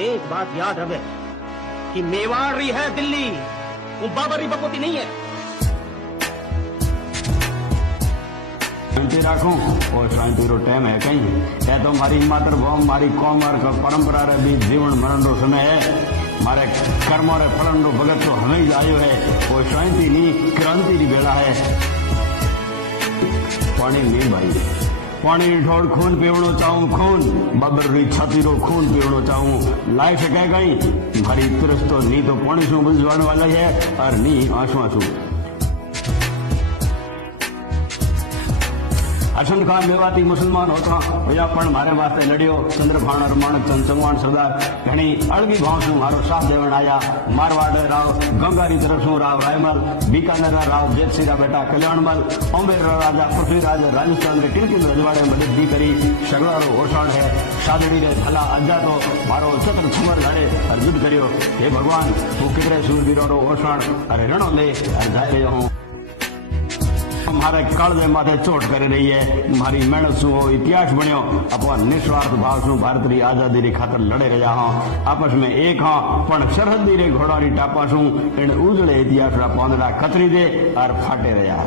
एक बात याद रहे कि मेवाड़ रही है दिल्ली, वो बाबरी बपोती नहीं है। शांति राखूं और शांति रो टाइम है कहीं है तो मारी मातृभूमि मारी कौम और परंपरा रे बीच जीवन मरण रो समय है। मारे कर्मों रे फलन रो भगत तो हमें ही आयो है। वो शांति नी क्रांति री बेड़ा है। पानी नहीं भाई, पानी ठोड़ खून पीवणो चाहूं, खून बाबर री छाती रो खून पीवणो चाहूं। लाई सके गई भारी तिरस तो नी तो पानी सु बुझवाने वाला है और नी आंसू आंसू। अशोक खान मेवाती मुसलमान होता या पण मारे वास्ते लड़ियो। चंद्रभान और माणक चंद चंगवाण सरदार घणी अड़गी भाव से मारो साथ देवन आया। मारवाड़ राव गंगारी तरफ सु राव रायमल, बीकानेर राव जेतसिंह बेटा कल्याणमल, अम्बेर राजा पृथ्वीराज राजस्थान रे टिनकिन रजवाड़े मदद भी करी। सगड़ारो ओसाण है सादड़ी रे थला अज्जा तो मारो चतर छमर घड़े और युद्ध करियो। हे भगवान तू कितरे सूरवीरों रो ओसाण अरे रणो ले और जाए रहे हूं। हमारे कालजे माथे चोट कर रही है। मारी मेहनत सु इतिहास बनियो। अपन निस्वार्थ भाव सु भारत री आजादी री खातर लड़े रहा हाँ। आपस में एक हाँ पण सरहदी रे घोड़ा री टापा सु इन उजड़े इतिहास रा पांदड़ा कतरी दे और फाटे रहा।